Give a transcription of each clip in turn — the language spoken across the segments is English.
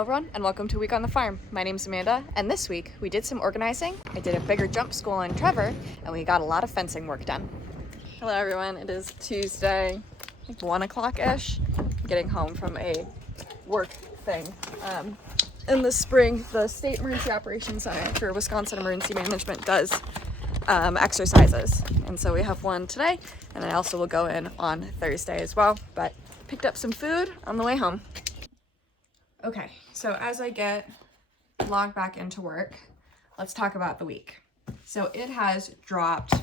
Hello everyone and welcome to Week on the Farm. My name's Amanda and this week we did some organizing. I did a bigger jump school on Trevor and we got a lot of fencing work done. Hello everyone, it is Tuesday, like 1 o'clock-ish. Getting home from a work thing. In the spring, the State Emergency Operations Center for Wisconsin Emergency Management does exercises. And so we have one today and I also will go in on Thursday as well, but picked up some food on the way home. Okay, so as I get logged back into work, let's talk about the week. So it has dropped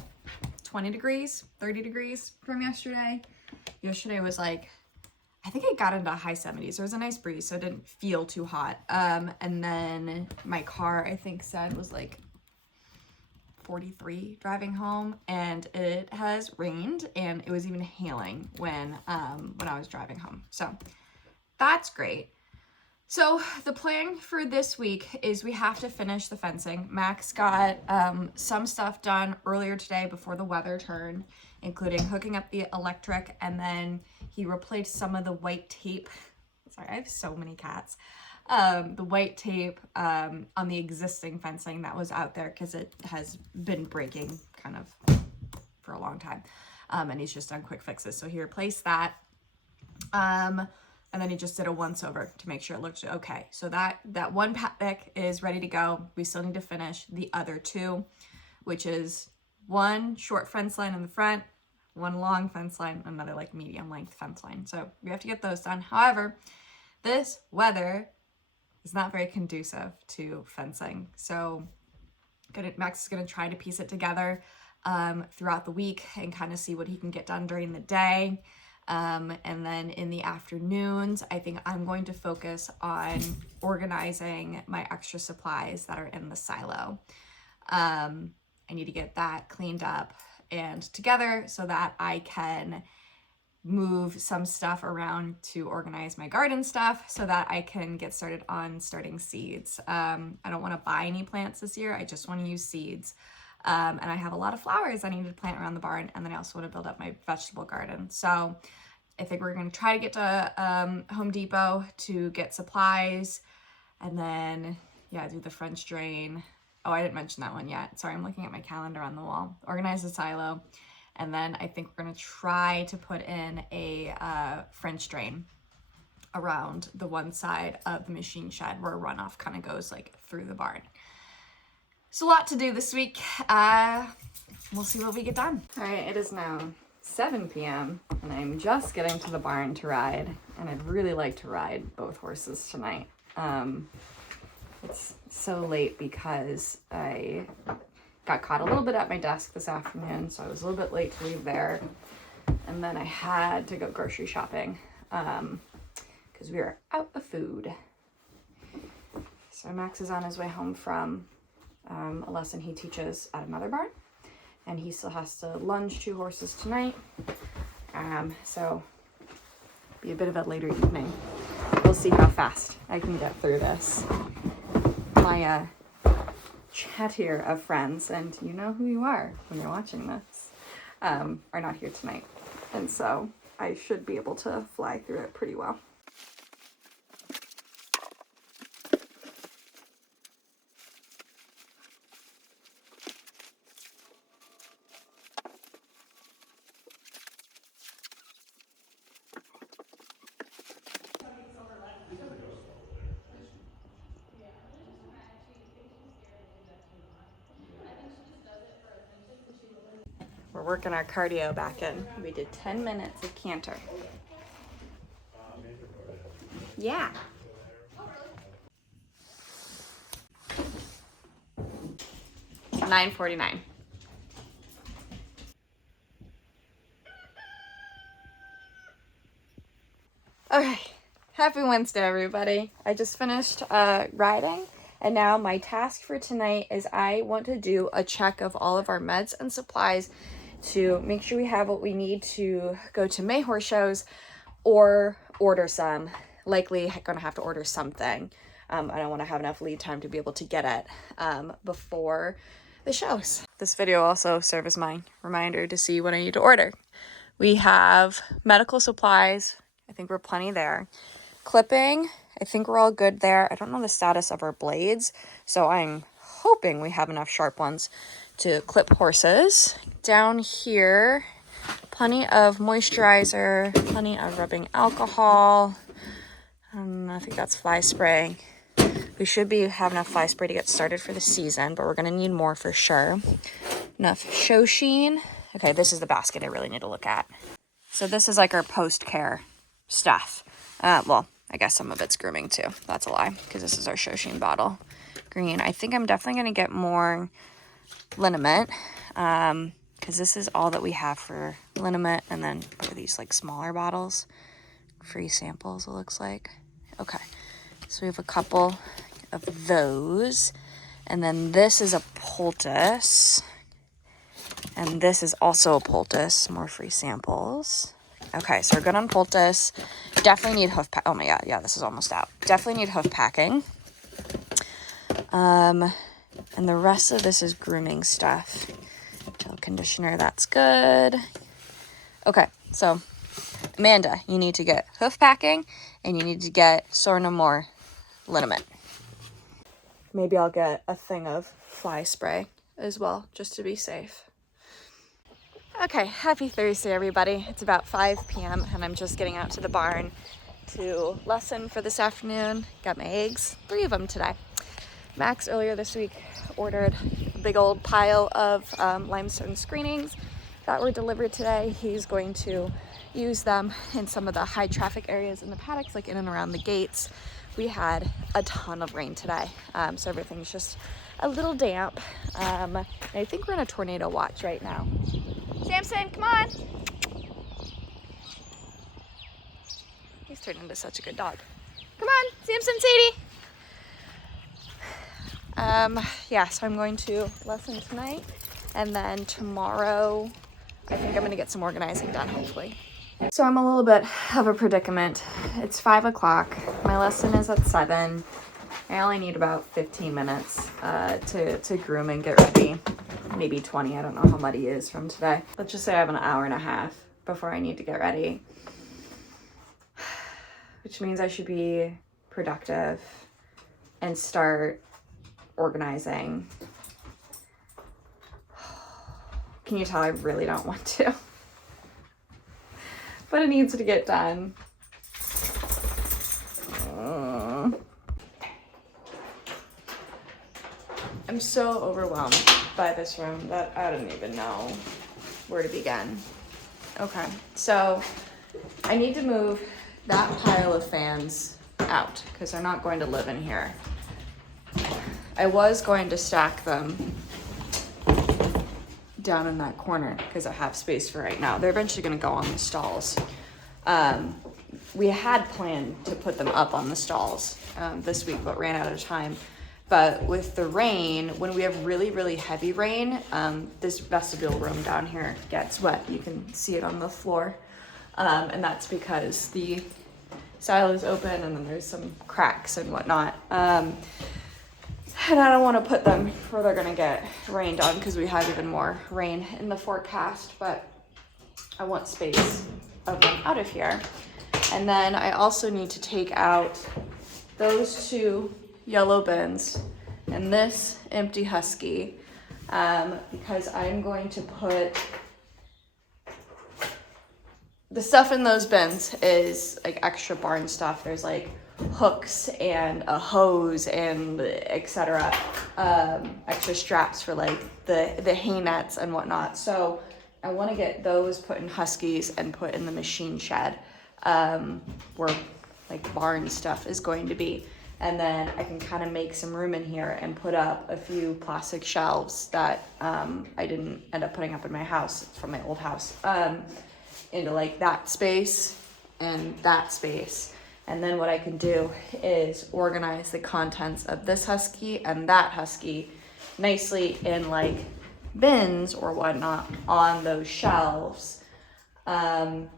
20 degrees, 30 degrees from yesterday. Yesterday was like, I think it got into high 70s. There was a nice breeze, so it didn't feel too hot. And then my car, I think, said was like 43 driving home, and it has rained, and it was even hailing when I was driving home. So that's great. So the plan for this week is we have to finish the fencing. Max got some stuff done earlier today before the weather turned, including hooking up the electric, and then he replaced some of the white tape. Sorry, I have so many cats. The white tape on the existing fencing that was out there because it has been breaking kind of for a long time. And he's just done quick fixes. So he replaced that. And then he just did a once over to make sure it looked okay. So that one paddock is ready to go. We still need to finish the other two, which is one short fence line in the front, one long fence line, another like medium length fence line. So we have to get those done. However, this weather is not very conducive to fencing. So Max is gonna try to piece it together throughout the week and kind of see what he can get done during the day. And then in the afternoons, I think I'm going to focus on organizing my extra supplies that are in the silo. I need to get that cleaned up and together so that I can move some stuff around to organize my garden stuff so that I can get started on starting seeds. I don't want to buy any plants this year. I just want to use seeds. And I have a lot of flowers I need to plant around the barn, and then I also want to build up my vegetable garden. So I think we're going to try to get to Home Depot to get supplies, and then, yeah, do the French drain. Oh, I didn't mention that one yet. Sorry, I'm looking at my calendar on the wall. Organize the silo, and then I think we're going to try to put in a French drain around the one side of the machine shed where runoff kind of goes like through the barn. It's a lot to do this week. We'll see what we get done. All right, it is now 7 p.m. and I'm just getting to the barn to ride, and I'd really like to ride both horses tonight. It's so late because I got caught a little bit at my desk this afternoon, so I was a little bit late to leave there, and then I had to go grocery shopping because we were out of food. So Max is on his way home from a lesson he teaches at another barn, and he still has to lunge 2 horses tonight. So be a bit of a later evening. We'll see how fast I can get through this. My chat here of friends, and you know who you are when you're watching this, are not here tonight, and so I should be able to fly through it pretty well. We're working our cardio back in. We did 10 minutes of canter. Yeah. $9.49. Okay, happy Wednesday, everybody. I just finished riding, and now my task for tonight is I want to do a check of all of our meds and supplies to make sure we have what we need to go to May horse shows or order some. Likely gonna have to order something. I don't want to have enough lead time to be able to get it before the shows. This video also serves as my reminder to see what I need to order. We have medical supplies. I think we're plenty there. Clipping I think we're all good there. I don't know the status of our blades, so I'm hoping we have enough sharp ones to clip horses. Down here, plenty of moisturizer, plenty of rubbing alcohol. I think that's fly spray. We should have enough fly spray to get started for the season, but we're gonna need more for sure. Enough show sheen. Okay, this is the basket I really need to look at. So this is like our post-care stuff. Well, I guess some of it's grooming too. That's a lie, because this is our show sheen bottle. Green. I think I'm definitely gonna get more liniment, because this is all that we have for liniment, and then what are these, like smaller bottles? Free samples, it looks like. Okay, so we have a couple of those, and then this is a poultice, and this is also a poultice, more free samples. Okay, so we're good on poultice. Definitely need hoof pack. Oh my god, yeah, this is almost out. Definitely need hoof packing. And the rest of this is grooming stuff. Gel conditioner, that's good. Okay, so Amanda, you need to get hoof packing, and you need to get Sorna more liniment. Maybe I'll get a thing of fly spray as well, just to be safe. Okay, happy Thursday, everybody. It's about 5 p.m. and I'm just getting out to the barn to lesson for this afternoon. Got my eggs, 3 of them today. Max earlier this week ordered a big old pile of limestone screenings that were delivered today. He's going to use them in some of the high traffic areas in the paddocks, like in and around the gates. We had a ton of rain today, so everything's just a little damp. And I think we're in a tornado watch right now. Samson, come on. He's turned into such a good dog. Come on, Samson, Sadie. Yeah, so I'm going to lesson tonight, and then tomorrow I think I'm gonna get some organizing done, hopefully. So I'm a little bit of a predicament. It's 5 o'clock. My lesson is at 7. I only need about 15 minutes to groom and get ready. Maybe 20. I don't know how muddy he is from today. Let's just say I have an hour and a half before I need to get ready. Which means I should be productive and start organizing. Can you tell I really don't want to? But it needs to get done. I'm so overwhelmed by this room that I don't even know where to begin. Okay, so I need to move that pile of fans out because they're not going to live in here. I was going to stack them down in that corner because I have space for right now. They're eventually going to go on the stalls. We had planned to put them up on the stalls this week, but ran out of time. But with the rain, when we have really, really heavy rain, this vestibule room down here gets wet. You can see it on the floor. And that's because the silo is open and then there's some cracks and whatnot. And I don't want to put them where they're going to get rained on because we have even more rain in the forecast, but I want space of them out of here. And then I also need to take out those 2 yellow bins and this empty husky because I'm going to put the stuff in those bins is like extra barn stuff. There's like hooks and a hose and etc. Extra straps for like the hay nets and whatnot. So I want to get those put in huskies and put in the machine shed where like barn stuff is going to be. And then I can kind of make some room in here and put up a few plastic shelves that I didn't end up putting up in my house from my old house into like that space and that space. And then what I can do is organize the contents of this husky and that husky nicely in like bins or whatnot on those shelves. And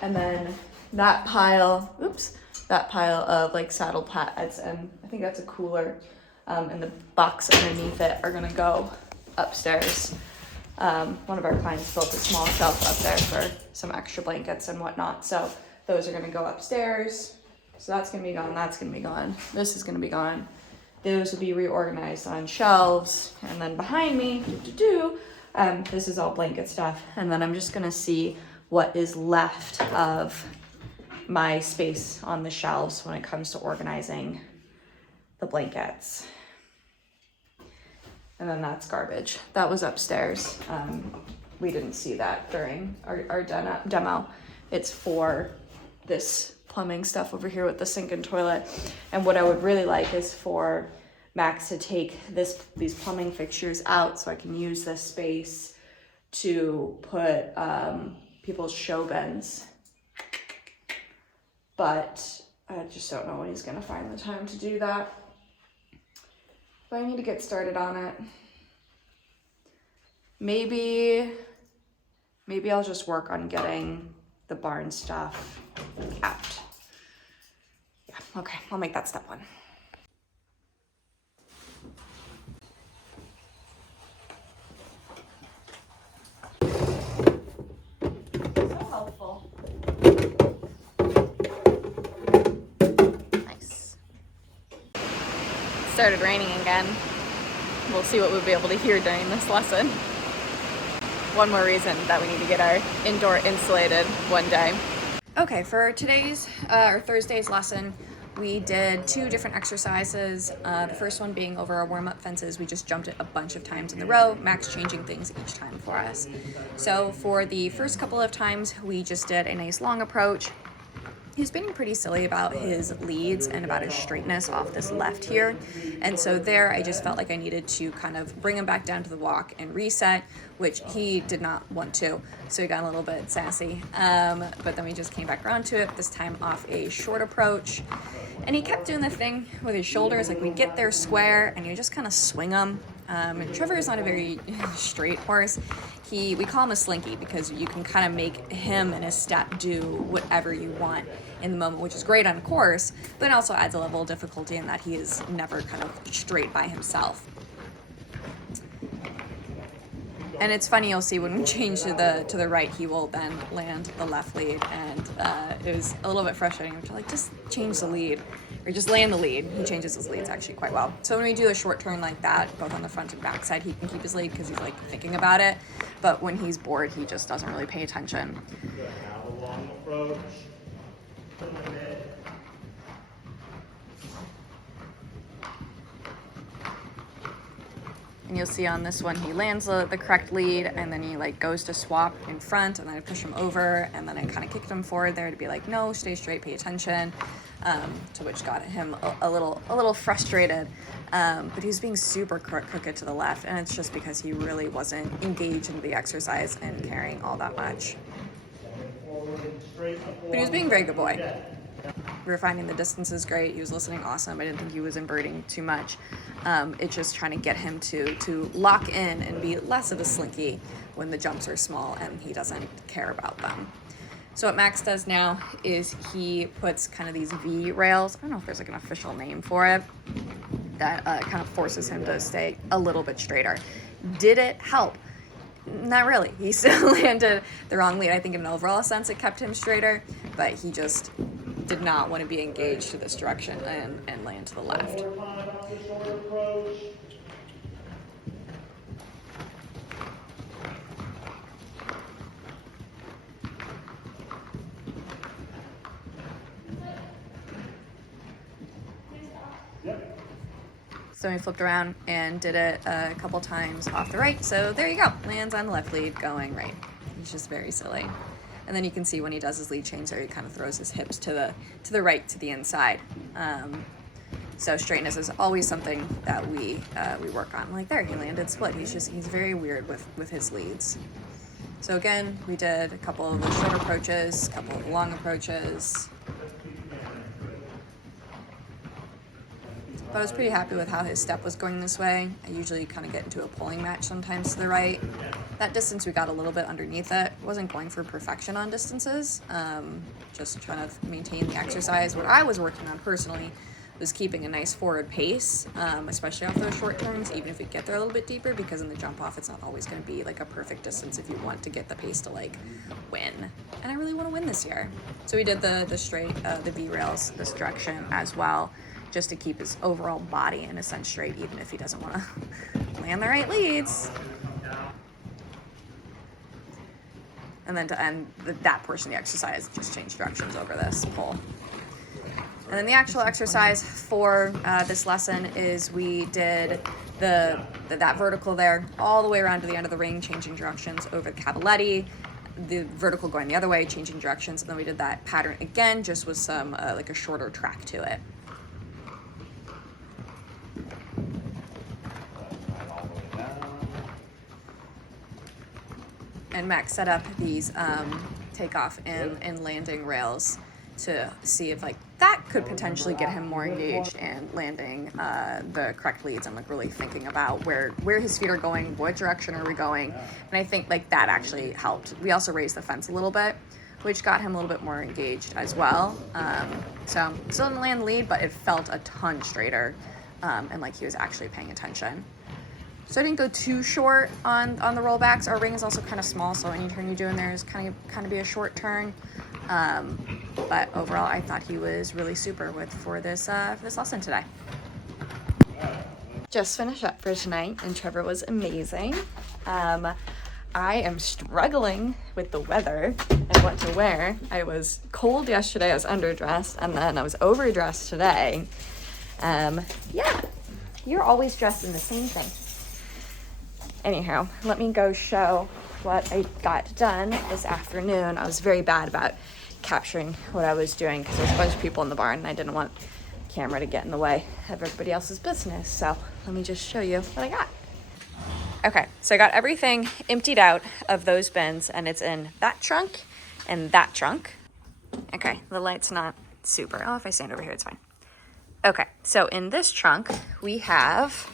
then that pile of like saddle pads, and I think that's a cooler, and the box underneath it are gonna go upstairs. One of our clients built a small shelf up there for some extra blankets and whatnot, so those are gonna go upstairs. So that's gonna be gone, that's gonna be gone. This is gonna be gone. Those will be reorganized on shelves. And then behind me, this is all blanket stuff. And then I'm just gonna see what is left of my space on the shelves when it comes to organizing the blankets. And then that's garbage. That was upstairs. We didn't see that during our demo. It's for this plumbing stuff over here with the sink and toilet. And what I would really like is for Max to take these plumbing fixtures out so I can use this space to put people's show bins. But I just don't know when he's gonna find the time to do that. But I need to get started on it. Maybe I'll just work on getting the barn stuff out. Yeah, okay, I'll make that step one. So helpful. Nice. It started raining again. We'll see what we'll be able to hear during this lesson. One more reason that we need to get our indoor insulated one day. Okay, for today's or Thursday's lesson, we did 2 different exercises. The first one being over our warm-up fences. We just jumped it a bunch of times in the row, Max changing things each time for us. So for the first couple of times, we just did a nice long approach. He was being pretty silly about his leads and about his straightness off this left here. And so there, I just felt like I needed to kind of bring him back down to the walk and reset, which he did not want to. So he got a little bit sassy. But then we just came back around to it, this time off a short approach. And he kept doing the thing with his shoulders, like we'd get there square and you just kind of swing them. And Trevor is not a very straight horse. We call him a slinky because you can kind of make him and his step do whatever you want in the moment, which is great on course, but it also adds a level of difficulty in that he is never kind of straight by himself. And it's funny, you'll see when we change to the right, he will then land the left lead, and it was a little bit frustrating to like, just change the lead, or just land the lead. He changes his leads actually quite well. So when we do a short turn like that, both on the front and back side, he can keep his lead because he's like thinking about it, but when he's bored, he just doesn't really pay attention. Have a long approach. And you'll see on this one, he lands the correct lead, and then he like goes to swap in front, and then I push him over, and then I kind of kicked him forward there to be like, no, stay straight, pay attention, to which got him a little frustrated. But he was being super crooked to the left, and it's just because he really wasn't engaged in the exercise and carrying all that much. But he was being a very good boy. We were finding the distances great. He was listening awesome. I didn't think he was inverting too much. It's just trying to get him to lock in and be less of a slinky when the jumps are small and he doesn't care about them. So what Max does now is he puts kind of these V rails. I don't know if there's like an official name for it. That kind of forces him to stay a little bit straighter. Did it help? Not really. He still landed the wrong lead. I think in an overall sense it kept him straighter, but he just did not want to be engaged to this direction and land to the left. So we flipped around and did it a couple times off the right. So there you go, lands on the left lead going right. He's just very silly. And then you can see when he does his lead change there, he kind of throws his hips to the right, to the inside. So straightness is always something that we work on. Like there, he landed split. He's very weird with his leads. So again, we did a couple of the short approaches, a couple of the long approaches. But I was pretty happy with how his step was going this way. I usually kind of get into a pulling match sometimes to the right. That distance we got a little bit underneath it. Wasn't going for perfection on distances, just trying to maintain the exercise. What I was working on personally was keeping a nice forward pace, especially off those short turns, even if we get there a little bit deeper, because in the jump off, it's not always going to be like a perfect distance if you want to get the pace to like win. And I really want to win this year. So we did the straight, the V rails this direction as well, just to keep his overall body in a sense straight, even if he doesn't want to land the right leads. And then to end that portion of the exercise, just change directions over this pole. And then the actual exercise for this lesson is we did that vertical there all the way around to the end of the ring, changing directions over the cavaletti, the vertical going the other way, changing directions, and then we did that pattern again, just with some like a shorter track to it. And Max set up these takeoff and landing rails to see if like that could potentially get him more engaged and landing the correct leads and like really thinking about where his feet are going, what direction are we going, and I think like that actually helped. We also raised the fence a little bit, which got him a little bit more engaged as well. So still didn't land the lead, but it felt a ton straighter, and like he was actually paying attention. So I didn't go too short on the rollbacks. Our ring is also kind of small, so any turn you do in there is kind of be a short turn. But overall, I thought he was really super for this lesson today. Just finished up for tonight, and Trevor was amazing. I am struggling with the weather and what to wear. I was cold yesterday, I was underdressed, and then I was overdressed today. Yeah, you're always dressed in the same thing. Anyhow, let me go show what I got done this afternoon. I was very bad about capturing what I was doing because there's a bunch of people in the barn and I didn't want the camera to get in the way of everybody else's business. So let me just show you what I got. Okay, so I got everything emptied out of those bins, and it's in that trunk and that trunk. Okay, the light's not super. Oh, if I stand over here, it's fine. Okay, so in this trunk, we have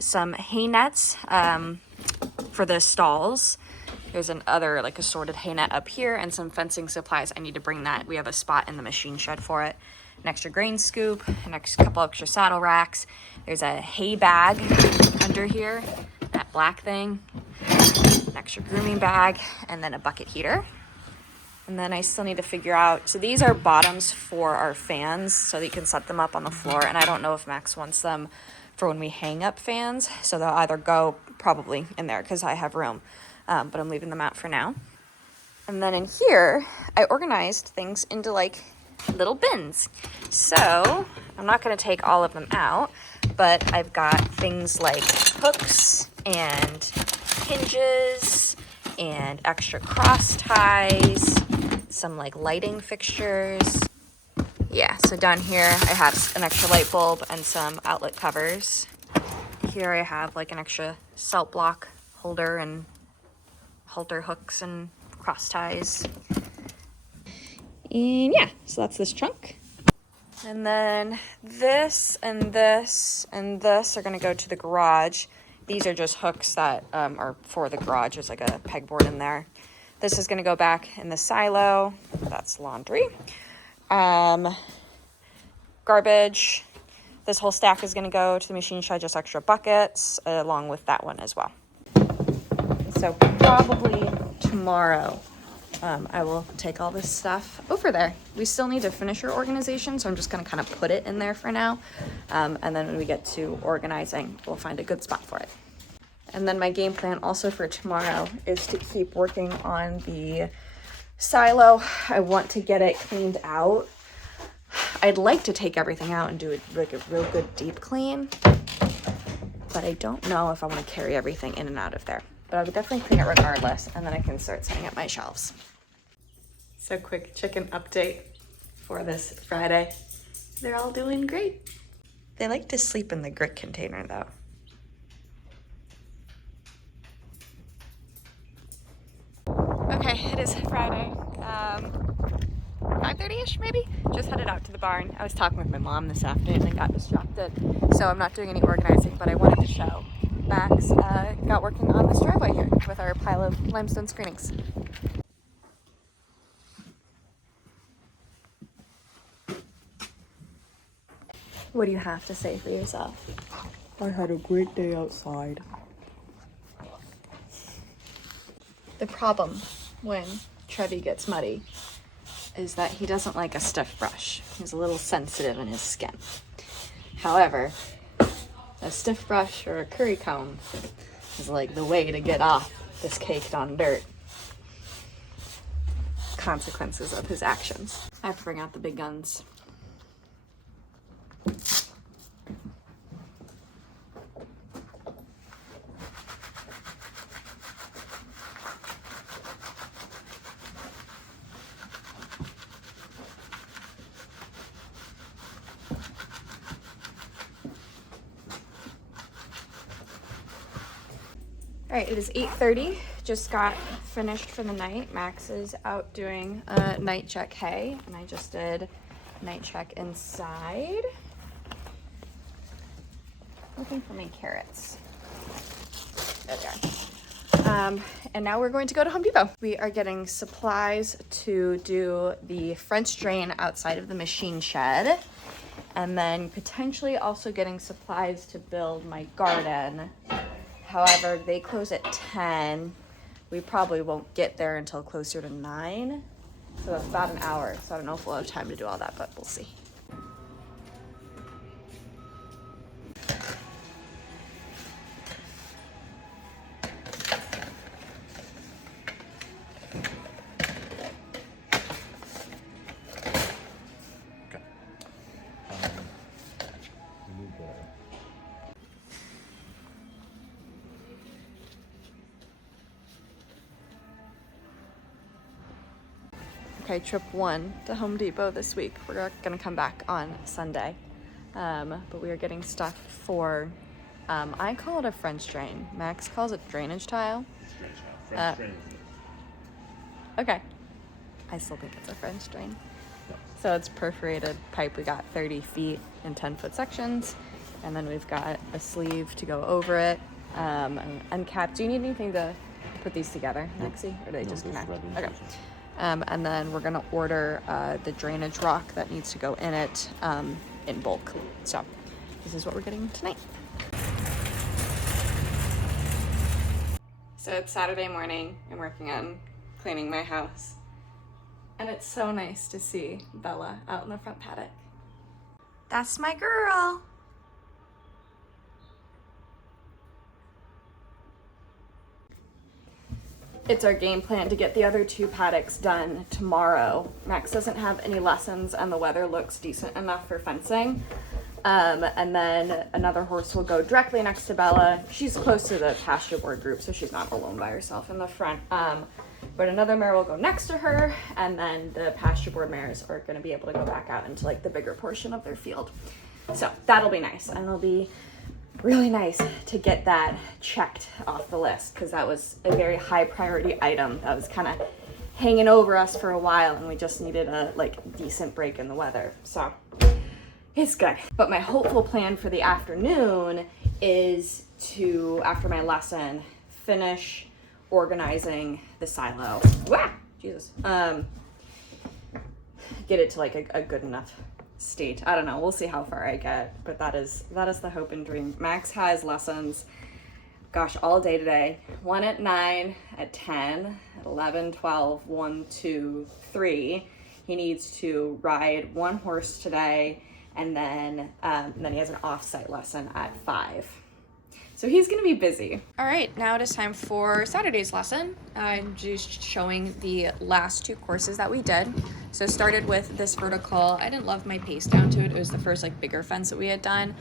some hay nets for the stalls. There's another like assorted hay net up here and some fencing supplies. I need to bring that. We have a spot in the machine shed for it. An extra grain scoop, couple extra saddle racks. There's a hay bag under here, that black thing, an extra grooming bag, and then a bucket heater. And then I still need to figure out, so these are bottoms for our fans so that you can set them up on the floor. And I don't know if Max wants them for when we hang up fans. So they'll either go probably in there because I have room, but I'm leaving them out for now. And then in here, I organized things into like little bins. So I'm not going to take all of them out, but I've got things like hooks and hinges and extra cross ties, some like lighting fixtures. Yeah, so down here I have an extra light bulb and some outlet covers. Here I have like an extra salt block holder and halter hooks and cross ties. And yeah, so that's this trunk. And then this and this and this are gonna go to the garage. These are just hooks that are for the garage. There's like a pegboard in there. This is gonna go back in the silo. That's laundry. Garbage. This whole stack is gonna go to the machine shed, just extra buckets, along with that one as well. So probably tomorrow, I will take all this stuff over there. We still need to finish our organization, so I'm just gonna kind of put it in there for now. And then when we get to organizing, we'll find a good spot for it. And then my game plan also for tomorrow is to keep working on the silo. I want to get it cleaned out. I'd like to take everything out and do it like a real good deep clean, but I don't know if I want to carry everything in and out of there. But I would definitely clean it regardless, and then I can start setting up my shelves. So quick chicken update for this Friday. They're all doing great. They like to sleep in the grit container though. Okay, it is Friday. 5:30ish maybe? Just headed out to the barn. I was talking with my mom this afternoon and got distracted, so I'm not doing any organizing, but I wanted to show Max got working on this driveway here with our pile of limestone screenings. What do you have to say for yourself? I had a great day outside. The problem when Trevi gets muddy is that he doesn't like a stiff brush. He's a little sensitive in his skin. However, a stiff brush or a curry comb is like the way to get off this caked on dirt. Consequences of his actions. I have to bring out the big guns. All right, it is 8:30. Just got finished for the night. Max is out doing a night check hay, and I just did night check inside. Looking for my carrots. There they are. And now we're going to go to Home Depot. We are getting supplies to do the French drain outside of the machine shed, and then potentially also getting supplies to build my garden. However, they close at 10. We probably won't get there until closer to 9. So that's about an hour. So I don't know if we'll have time to do all that, but we'll see. Okay, trip 1 to Home Depot this week. We're gonna come back on Sunday. But we are getting stuff for, I call it a French drain. Max calls it drainage tile. French drain. Okay. I still think it's a French drain. So it's perforated pipe. We got 30 feet in 10-foot sections. And then we've got a sleeve to go over it. An end cap. Do you need anything to put these together, Maxie? Or do they just connect? Okay. And then we're gonna order the drainage rock that needs to go in it in bulk. So this is what we're getting tonight. So it's Saturday morning. I'm working on cleaning my house. And it's so nice to see Bella out in the front paddock. That's my girl. It's our game plan to get the other 2 paddocks done tomorrow. Max doesn't have any lessons and the weather looks decent enough for fencing. And then another horse will go directly next to Bella. She's close to the pasture board group, so she's not alone by herself in the front. But another mare will go next to her, and then the pasture board mares are gonna be able to go back out into like the bigger portion of their field. So that'll be nice, and it'll be really nice to get that checked off the list, because that was a very high priority item that was kind of hanging over us for a while, and we just needed a decent break in the weather. So it's good. But my hopeful plan for the afternoon is to, after my lesson, finish organizing the silo. Wah! Jesus. Get it to like a good enough state. I don't know. We'll see how far I get, but that is the hope and dream. Max has lessons, gosh, all day today. 1 at 9, at 10, at 11, 12, 1, 2, 3. He needs to ride 1 horse today, and then he has an off-site lesson at 5. So he's gonna be busy. All right, now it is time for Saturday's lesson. I'm just showing the last 2 courses that we did. So started with this vertical. I didn't love my pace down to it. It was the first bigger fence that we had done.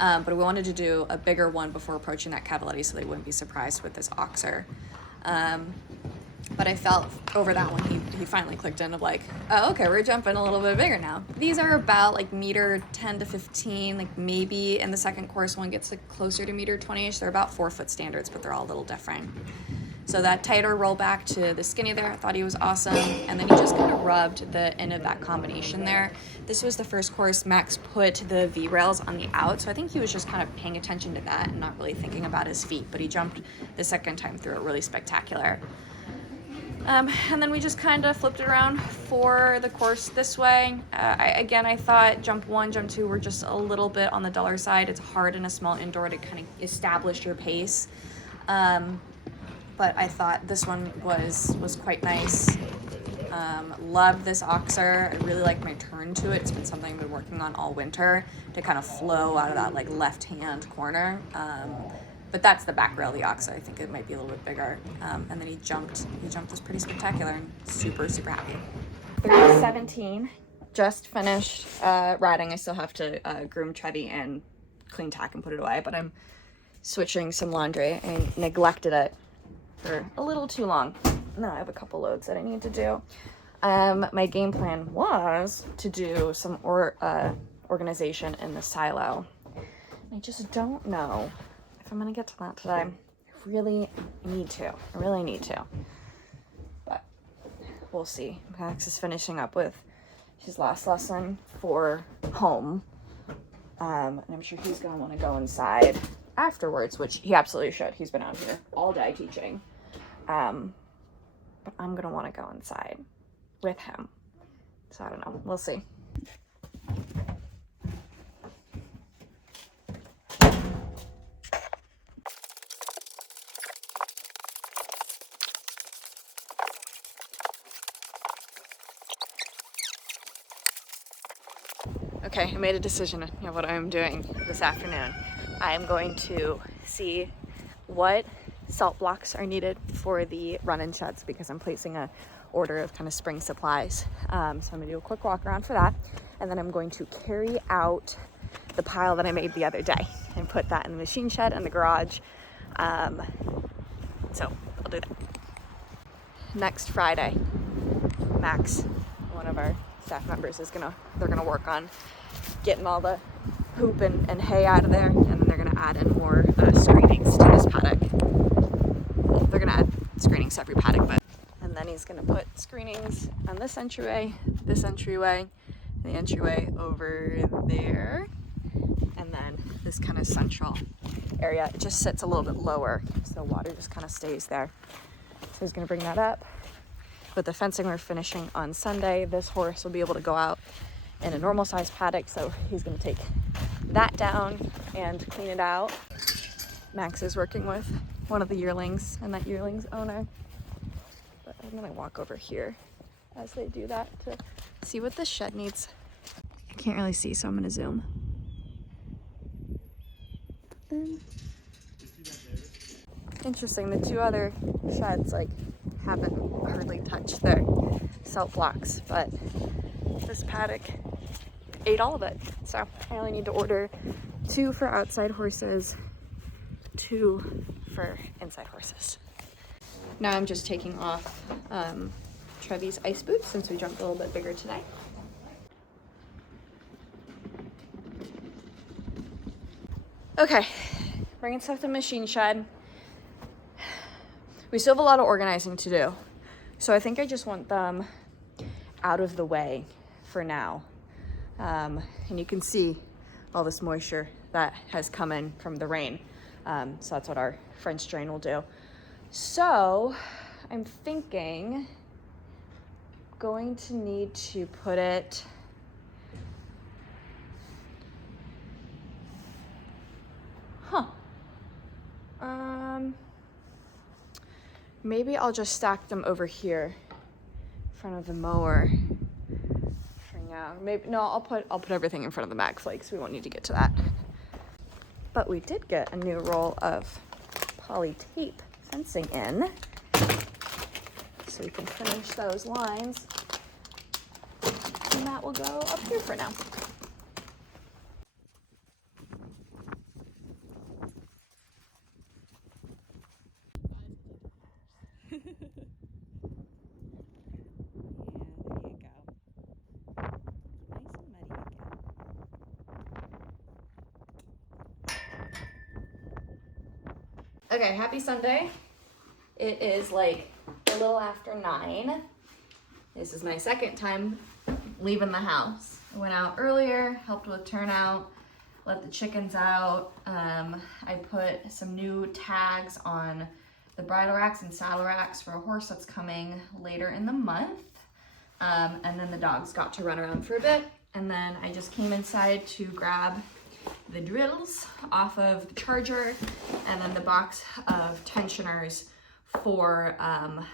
But we wanted to do a bigger one before approaching that Cavaletti so they wouldn't be surprised with this oxer. But I felt over that one, he finally clicked in of oh, okay, we're jumping a little bit bigger now. These are about meter 10 to 15, maybe in the second course one gets closer to meter 20-ish. They're about 4-foot standards, but they're all a little different. So that tighter roll back to the skinny there, I thought he was awesome. And then he just kind of rubbed the end of that combination there. This was the first course Max put the V-rails on the out, so I think he was just kind of paying attention to that and not really thinking about his feet, but he jumped the second time through it really spectacular. And then we just kind of flipped it around for the course this way. I thought jump 1, jump 2 were just a little bit on the duller side. It's hard in a small indoor to kind of establish your pace. But I thought this one was quite nice. Love this oxer. I really like my turn to it. It's been something I've been working on all winter to kind of flow out of that like left-hand corner. But that's the back rail of the oxer. I think it might be a little bit bigger. And then he jumped was pretty spectacular and super, super happy. 3:17, just finished riding. I still have to groom Trevi and clean tack and put it away, but I'm switching some laundry. I neglected it for a little too long. Now I have a couple loads that I need to do. My game plan was to do some organization in the silo. I just don't know if I'm gonna get to that today. I really need to. But we'll see. Max is finishing up with his last lesson for home. And I'm sure he's gonna want to go inside afterwards, which he absolutely should. He's been out here all day teaching. But I'm gonna want to go inside with him. So I don't know. We'll see. Okay, I made a decision of what I'm doing this afternoon. I am going to see what salt blocks are needed for the run-in sheds because I'm placing a order of kind of spring supplies. So I'm gonna do a quick walk around for that. And then I'm going to carry out the pile that I made the other day and put that in the machine shed in the garage. So I'll do that. Next Friday, Max, one of our staff members, they're gonna work on getting all the poop and hay out of there, and then they're gonna add in more screenings to this paddock. Well, they're gonna add screenings to every paddock, and then he's gonna put screenings on this entryway, and the entryway over there, and then this kind of central area. It just sits a little bit lower, so water just kind of stays there. So he's gonna bring that up. With the fencing we're finishing on Sunday, this horse will be able to go out in a normal size paddock, so he's gonna take that down and clean it out. Max is working with one of the yearlings and that yearling's owner. But I'm gonna walk over here as they do that to see what this shed needs. I can't really see, so I'm gonna zoom. Interesting, the two other sheds haven't hardly touched their salt blocks, but this paddock ate all of it. So I only need to order 2 for outside horses, 2 for inside horses. Now I'm just taking off Trevi's ice boots since we jumped a little bit bigger today. Okay, bringing stuff to the machine shed. We still have a lot of organizing to do, so I think I just want them out of the way for now. And you can see all this moisture that has come in from the rain. So that's what our French drain will do. So I'm thinking going to need to put it maybe I'll just stack them over here in front of the mower for now. Maybe no, I'll put everything in front of the mag flakes. We won't need to get to that. But we did get a new roll of poly tape fencing in, so we can finish those lines, and that will go up here for now. Okay, happy Sunday. It is like a little after 9. This is my second time leaving the house. I went out earlier, helped with turnout, let the chickens out. I put some new tags on the bridle racks and saddle racks for a horse that's coming later in the month. And then the dogs got to run around for a bit. And then I just came inside to grab the drills off of the charger and then the box of tensioners for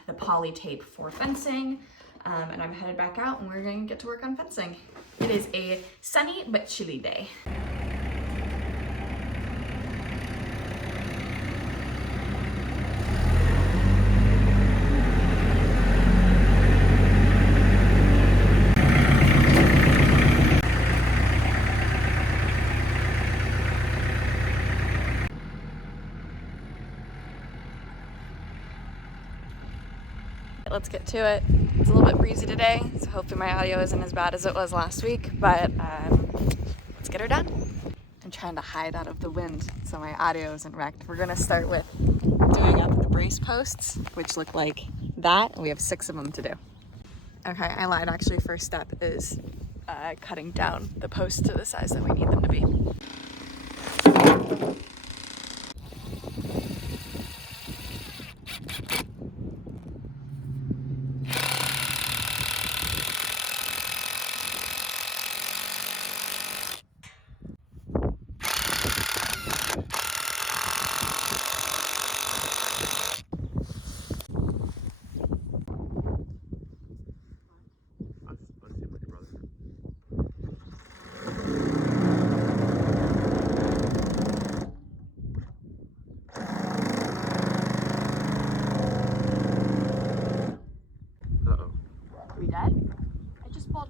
the poly tape for fencing. And I'm headed back out and we're going to get to work on fencing. It is a sunny but chilly day. Let's get to it. It's a little bit breezy today, so hopefully my audio isn't as bad as it was last week, but let's get her done. I'm trying to hide out of the wind so my audio isn't wrecked. We're gonna start with doing up the brace posts, which look like that, and we have 6 of them to do. Okay, I lied. Actually, first step is cutting down the posts to the size that we need them to be.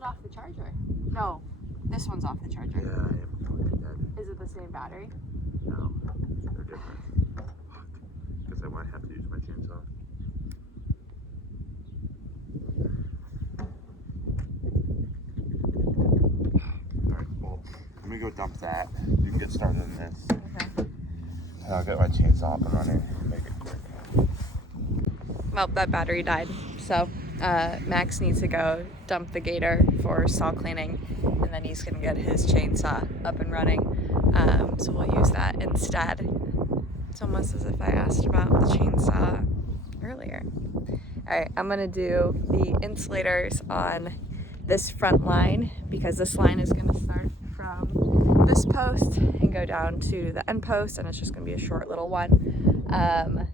Off the charger. No, this one's off the charger. Yeah, I am totally dead. Is it the same battery? No, they're different. Fuck. Because I might have to use my chainsaw. Alright, well, let me go dump that. You can get started on this. Okay. And I'll get my chainsaw up and running and make it quick. Well, that battery died, so Max needs to go dump the gator for saw cleaning, and then he's gonna get his chainsaw up and running. So we'll use that instead. It's almost as if I asked about the chainsaw earlier. All right, I'm gonna do the insulators on this front line because this line is gonna start from this post and go down to the end post, and it's just gonna be a short little one.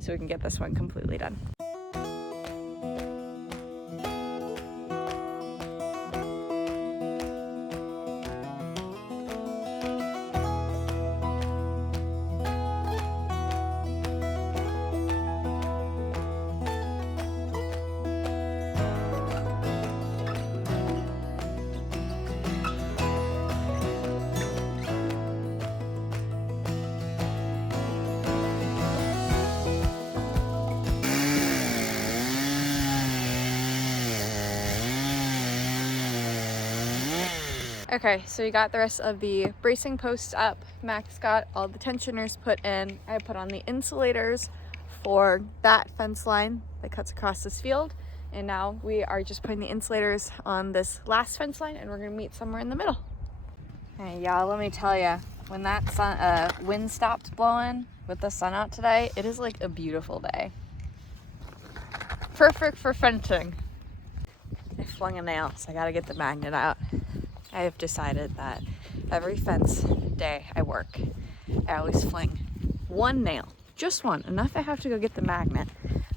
So we can get this one completely done. Okay, so we got the rest of the bracing posts up. Max got all the tensioners put in. I put on the insulators for that fence line that cuts across this field. And now we are just putting the insulators on this last fence line, and we're gonna meet somewhere in the middle. Hey y'all, let me tell you, when that wind stopped blowing with the sun out today, it is like a beautiful day. Perfect for fencing. I flung a nail, so I gotta get the magnet out. I have decided that every fence day I work, I always fling one nail, just one, enough I have to go get the magnet,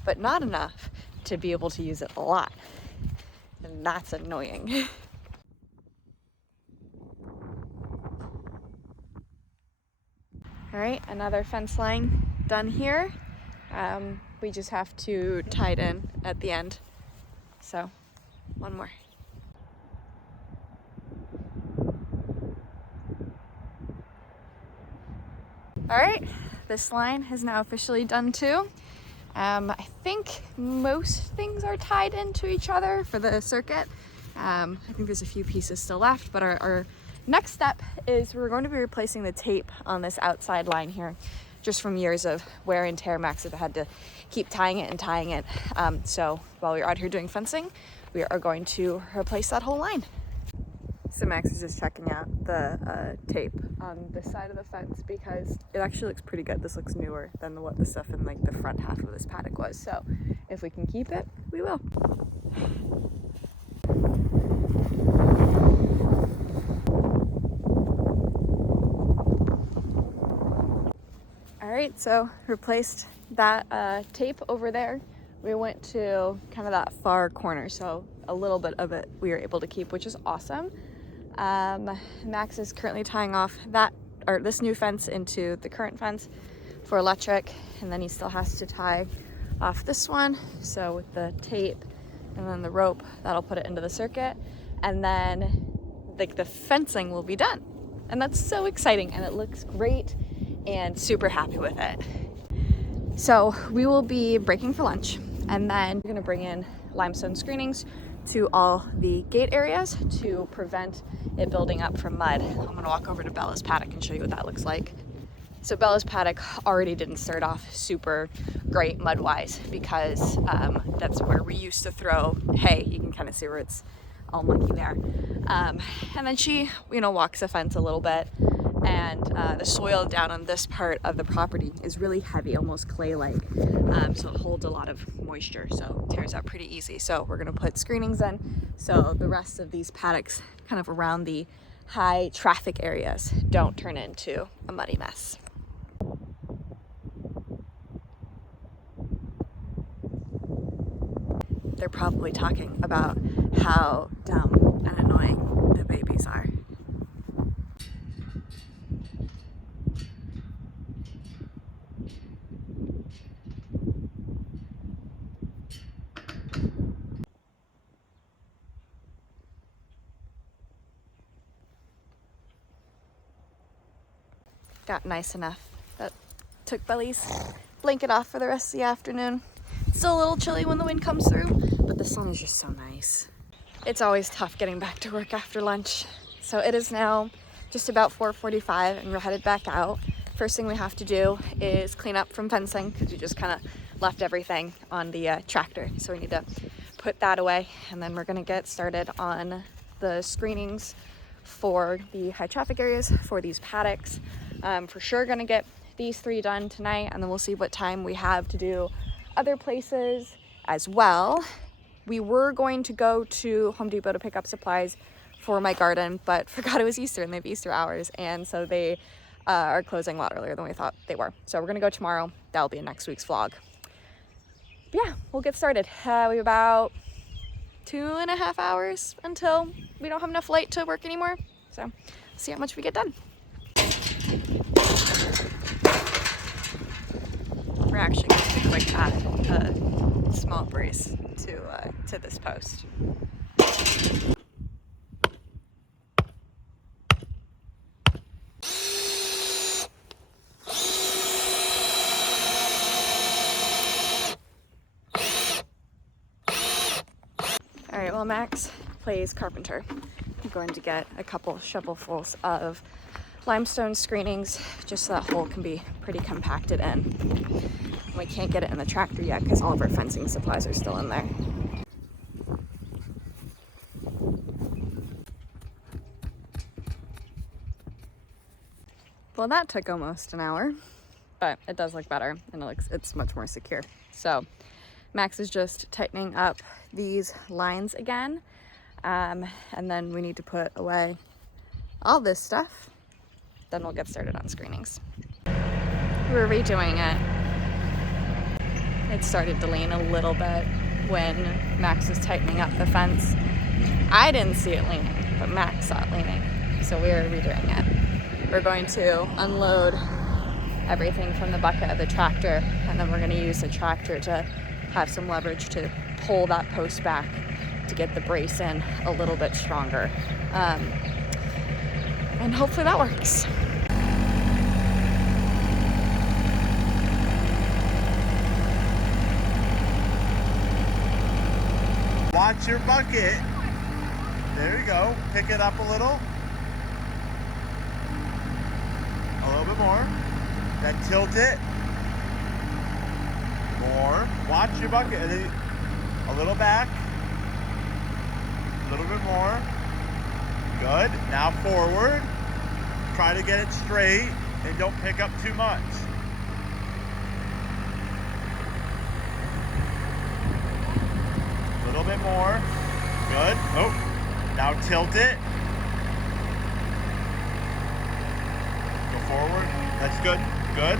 but not enough to be able to use it a lot. And that's annoying. All right, another fence line done here. We just have to tie it in at the end. So, one more. All right, this line is now officially done too. I think most things are tied into each other for the circuit. I think there's a few pieces still left, but our next step is we're going to be replacing the tape on this outside line here, just from years of wear and tear. Max have had to keep tying it and tying it. So while we're out here doing fencing, we are going to replace that whole line. So Max is just checking out the tape on this side of the fence because it actually looks pretty good. This looks newer than what the stuff in like the front half of this paddock was. So if we can keep it, we will. All right, so replaced that tape over there. We went to kind of that far corner, so a little bit of it we were able to keep, which is awesome. Max is currently tying off this new fence into the current fence for electric, and then he still has to tie off this one. So with the tape and then the rope, that'll put it into the circuit, and then like the fencing will be done. And that's so exciting, and it looks great, and super happy with it. So we will be breaking for lunch, and then we're gonna bring in limestone screenings to all the gate areas to prevent it building up from mud. I'm gonna walk over to Bella's paddock and show you what that looks like. So Bella's paddock already didn't start off super great mud-wise because that's where we used to throw hay. You can kind of see where it's all mucky there. And then she, walks the fence a little bit, and the soil down on this part of the property is really heavy, almost clay-like. So it holds a lot of moisture, so it tears up pretty easy. So we're gonna put screenings in so the rest of these paddocks kind of around the high traffic areas don't turn into a muddy mess. They're probably talking about how dumb and annoying the babies are. Got nice enough. That took Belly's blanket off for the rest of the afternoon. Still a little chilly when the wind comes through, but the sun is just so nice. It's always tough getting back to work after lunch. So it is now just about 4:45 and we're headed back out. First thing we have to do is clean up from fencing because we just kind of left everything on the tractor. So we need to put that away, and then we're gonna get started on the screenings for the high traffic areas for these paddocks. For sure gonna get these 3 done tonight, and then we'll see what time we have to do other places as well. We were going to go to Home Depot to pick up supplies for my garden, but forgot it was Easter and they have Easter hours, and so they are closing a lot earlier than we thought they were. So we're gonna go tomorrow. That'll be in next week's vlog. But yeah, we'll get started. We have about 2.5 hours until we don't have enough light to work anymore. So see how much we get done. We're actually going to quick add a small brace to this post. All right, well, Max plays carpenter. I'm going to get a couple shovelfuls of limestone screenings just so that hole can be pretty compacted in. We can't get it in the tractor yet because all of our fencing supplies are still in there. Well, that took almost an hour, but it does look better and it's much more secure. So Max is just tightening up these lines again, and then we need to put away all this stuff. Then we'll get started on screenings. We're redoing it. It started to lean a little bit when Max was tightening up the fence. I didn't see it leaning, but Max saw it leaning. So we're redoing it. We're going to unload everything from the bucket of the tractor, and then we're going to use the tractor to have some leverage to pull that post back to get the brace in a little bit stronger. And hopefully that works. Watch your bucket. There you go. Pick it up a little. A little bit more. Then tilt it. More. Watch your bucket. And then a little back. A little bit more. Good. Now forward. Try to get it straight and don't pick up too much. A little bit more. Good. Oh, now tilt it. Go forward. That's good. Good.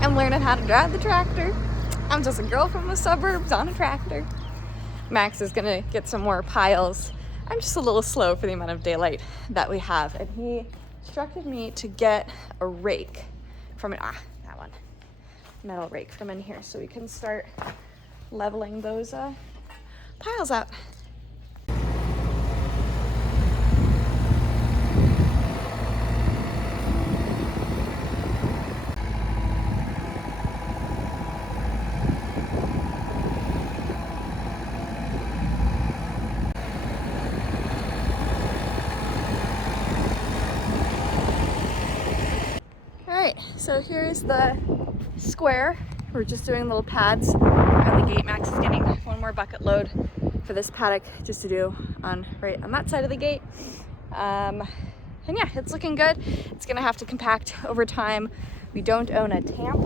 I'm learning how to drive the tractor. I'm just a girl from the suburbs on a tractor. Max is gonna get some more piles. I'm just a little slow for the amount of daylight that we have. And he instructed me to get a rake from that one, metal rake from in here so we can start leveling those piles out. So here's the square. We're just doing little pads around the gate. Max is getting one more bucket load for this paddock just to do right on that side of the gate. And yeah, it's looking good. It's gonna have to compact over time. We don't own a tamp.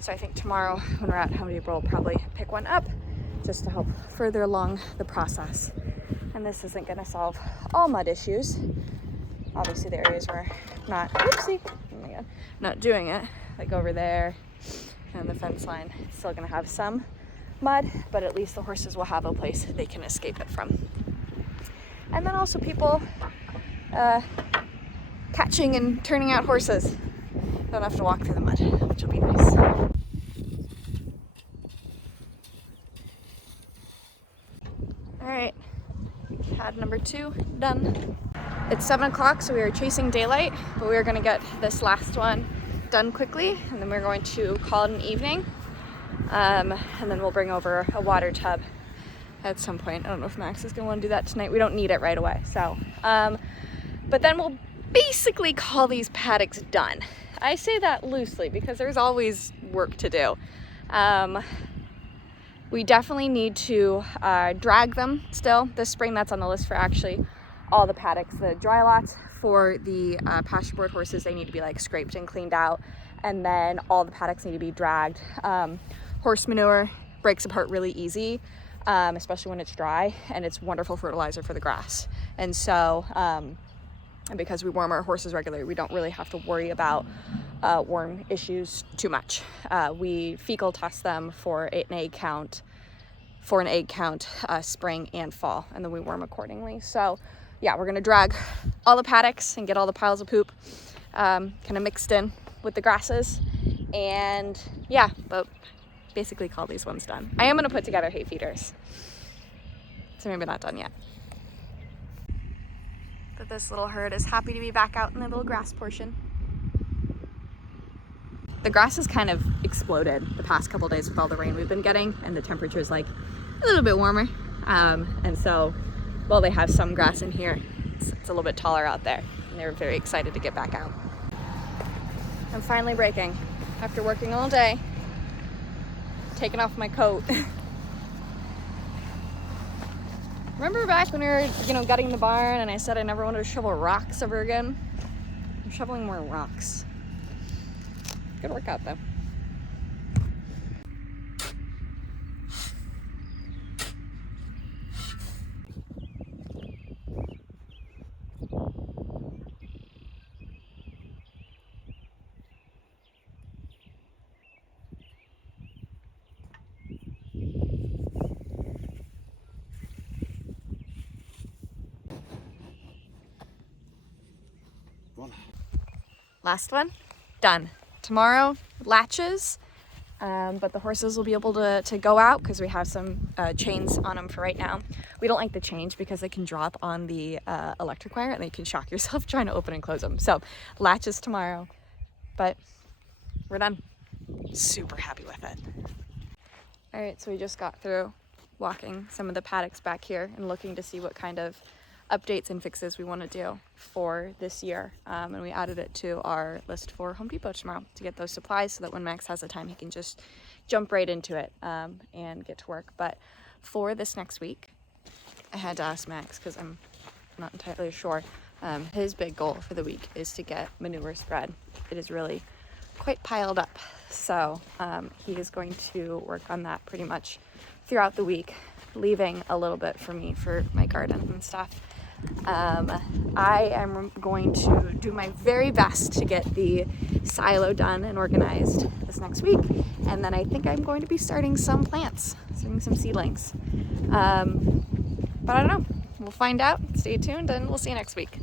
So I think tomorrow when we're at Home Depot, we'll probably pick one up just to help further along the process. And this isn't gonna solve all mud issues. Obviously the areas where not, whoopsie, oh my God, not doing it, like over there and the fence line, it's still gonna have some mud, but at least the horses will have a place they can escape it from. And then also people catching and turning out horses. Don't have to walk through the mud, which will be nice. All right, pad number 2 done. It's 7 o'clock, so we are chasing daylight, but we are gonna get this last one done quickly, and then we're going to call it an evening. And then we'll bring over a water tub at some point. I don't know if Max is gonna wanna do that tonight. We don't need it right away, so. But then we'll basically call these paddocks done. I say that loosely because there's always work to do. We definitely need to drag them still this spring. That's on the list for actually all the paddocks. The dry lots for the pasture board horses, they need to be like scraped and cleaned out, and then all the paddocks need to be dragged. Horse manure breaks apart really easy, especially when it's dry, and it's wonderful fertilizer for the grass. And so, and because we worm our horses regularly, we don't really have to worry about worm issues too much. We fecal test them for an egg count, spring and fall, and then we worm accordingly. So yeah, we're gonna drag all the paddocks and get all the piles of poop kind of mixed in with the grasses, and yeah, but basically call these ones done. I am gonna put together hay feeders, so maybe not done yet. But this little herd is happy to be back out in the little grass portion. The grass has kind of exploded the past couple days with all the rain we've been getting, and the temperature is like a little bit warmer. And so, well, they have some grass in here. It's a little bit taller out there, and they're very excited to get back out. I'm finally breaking after working all day, taking off my coat. Remember back when we were, gutting the barn and I said I never wanted to shovel rocks ever again? I'm shoveling more rocks. Good workout though. Last one, done. Tomorrow, latches, but the horses will be able to go out because we have some chains on them for right now. We don't like the change because they can drop on the electric wire and you can shock yourself trying to open and close them. So latches tomorrow, but we're done. Super happy with it. All right, so we just got through walking some of the paddocks back here and looking to see what kind of updates and fixes we want to do for this year. And we added it to our list for Home Depot tomorrow to get those supplies so that when Max has the time, he can just jump right into it and get to work. But for this next week, I had to ask Max because I'm not entirely sure. His big goal for the week is to get manure spread. It is really quite piled up. So he is going to work on that pretty much throughout the week, leaving a little bit for me for my garden and stuff. I am going to do my very best to get the silo done and organized this next week. And then I think I'm going to be starting some plants, starting some seedlings. But I don't know. We'll find out. Stay tuned and we'll see you next week.